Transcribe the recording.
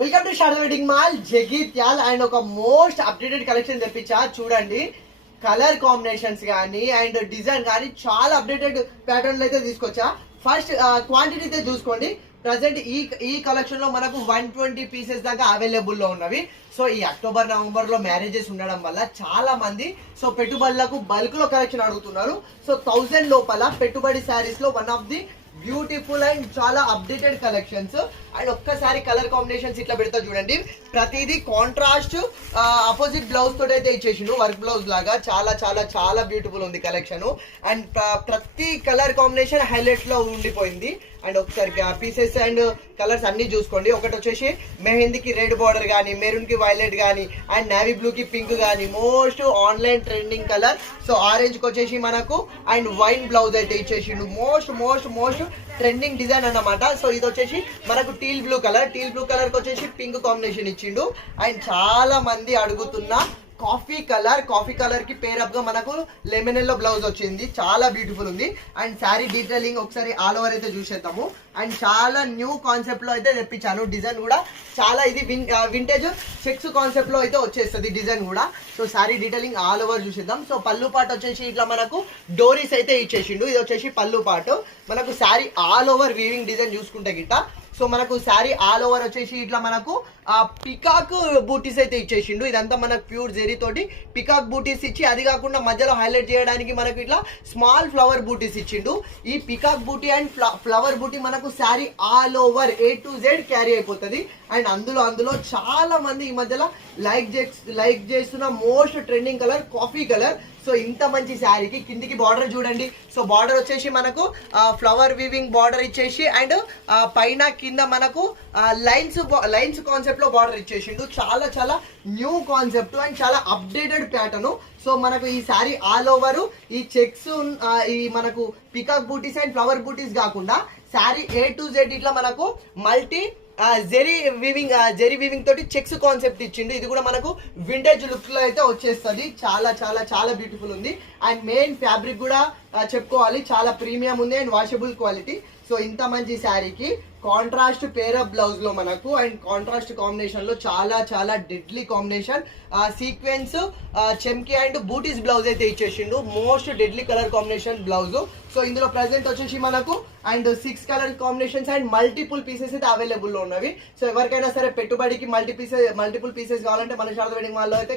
Welcome to Sharada wedding mall Jagtial and ఒక most updated collection తెప్పించా చూడండి. Colour combinations కానీ and design కానీ చాలా అప్డేటెడ్ ప్యాటర్న్ అయితే తీసుకొచ్చా. ఫస్ట్ క్వాంటిటీ అయితే చూసుకోండి. ప్రజెంట్ ఈ కలెక్షన్ లో మనకు 120 పీసెస్ దాకా అవైలబుల్ లో ఉన్నవి. సో ఈ అక్టోబర్ నవంబర్ లో మ్యారేజెస్ ఉండడం వల్ల చాలా మంది సో పెట్టుబడులకు బల్క్ లో కలెక్షన్ అడుగుతున్నారు. సో 1000 లోపల పెట్టుబడి శారీస్ లో one of the beautiful and చాలా అప్డేటెడ్ కలెక్షన్స్. అండ్ ఒక్కసారి కలర్ కాంబినేషన్స్ ఇట్లా పెడతా చూడండి. ప్రతిదీ కాంట్రాస్ట్ అపోజిట్ బ్లౌజ్ తోటి అయితే ఇచ్చేసిండు, వర్క్ బ్లౌజ్ లాగా. చాలా చాలా చాలా బ్యూటిఫుల్ ఉంది కలెక్షన్. అండ్ ప్రతి కలర్ కాంబినేషన్ హైలైట్ లో ఉండిపోయింది. అండ్ ఒకసారి పీసెస్ అండ్ కలర్స్ అన్ని చూసుకోండి. ఒకటి వచ్చేసి మెహందీకి రెడ్ బార్డర్ కానీ, మెరూన్ కి వైలెట్ కానీ, అండ్ నేవీ బ్లూ కి పింక్ కానీ, most online trending colour. So orange కి వచ్చేసి మనకు అండ్ వైన్ బ్లౌజ్ అయితే ఇచ్చేసిండు. Most most most trending design అన్నమాట. సో ఇది వచ్చేసి మనకు టీల్ బ్లూ కలర్ కి వచ్చేసి పింక్ కాంబినేషన్ ఇచ్చిండు. అండ్ చాలా మంది అడుగుతున్న కాఫీ కలర్ కి పేరప్ గా మనకు లెమన్ ఎల్లో బ్లౌజ్ వచ్చింది. చాలా బ్యూటిఫుల్ ఉంది. అండ్ శారీ డీటెయిలింగ్ ఒకసారి ఆల్ ఓవర్ అయితే చూసేద్దాము. అండ్ చాలా న్యూ కాన్సెప్ట్ లో అయితే తెప్పించాను. డిజైన్ కూడా చాలా ఇది వింటేజ్ చెక్స్ కాన్సెప్ట్ లో అయితే వచ్చేస్తుంది డిజైన్ కూడా. So sari detailing all over చూసేద్దాం. సో పళ్ళు పాటు వచ్చేసి ఇట్లా మనకు డోరీస్ అయితే ఇచ్చేసిండు. ఇది వచ్చేసి పళ్ళు పాటు. మనకు sari all over weaving design చూసుకుంటే గిట్ట సో మనకు శారీ ఆల్ ఓవర్ వచ్చేసి ఇట్లా మనకు పికాక్ బూటీస్ అయితే ఇచ్చేసిండు. ఇదంతా మనకు ప్యూర్ జెరీ తోటి పికాక్ బూటీస్ ఇచ్చి, అది కాకుండా మధ్యలో హైలైట్ చేయడానికి మనకు ఇట్లా స్మాల్ ఫ్లవర్ బూటీస్ ఇచ్చిండు. ఈ పికాక్ బూటీ అండ్ ఫ్లవర్ బూటీ మనకు sari all over A to Z carry అయిపోతుంది. అండ్ అందులో చాలా మంది ఈ మధ్యలో లైక్ చేస్తున్న most trending colour coffee colour. So ఇంత మంచి శారీకి కిందికి బార్డర్ చూడండి. సో బార్డర్ వచ్చేసి మనకు ఫ్లవర్ వీవింగ్ బార్డర్ ఇచ్చేసి అండ్ పైన కింద మనకు లైన్స్ కాన్సెప్ట్ లో బార్డర్ ఇచ్చేసిండు. చాలా చాలా న్యూ కాన్సెప్ట్ అండ్ చాలా అప్డేటెడ్ ప్యాటర్న్. సో మనకు ఈ శారీ ఆల్ ఓవర్ ఈ చెక్స్ ఈ మనకు పికాక్ బూటీస్ అండ్ ఫ్లవర్ బూటీస్ కాకుండా శారీ A to Z ఇట్లా మనకు మల్టీ జెరీ వీవింగ్ తోటి చెక్స్ కాన్సెప్ట్ ఇచ్చిండు. ఇది కూడా మనకు వింటేజ్ లుక్ లో అయితే వచ్చేస్తుంది. చాలా చాలా చాలా బ్యూటిఫుల్ ఉంది. అండ్ మెయిన్ ఫ్యాబ్రిక్ కూడా చెప్పుకోవాలి, చాలా ప్రీమియం ఉంది అండ్ వాషబుల్ క్వాలిటీ. సో ఇంత మంచి శారీకి కాంట్రాస్ట్ పేరప్ బ్లౌజ్ లో మనకు అండ్ కాంట్రాస్ట్ కాంబినేషన్ లో చాలా చాలా deadly combination sequence chamki and buttis blouse అయితే ఇచ్చేసిండు. Most deadly colour combination blouse. So ఇందులో ప్రెసెంట్ వచ్చేసి మనకు and 6 colour combinations and multiple pieces అయితే అవైలబుల్ లో ఉన్నవి. సో ఎవరికైనా సరే పెట్టుబడికి మల్టిపుల్ పీసెస్ కావాలంటే మన శారదా వెడ్డింగ్ మాల్ లో అయితే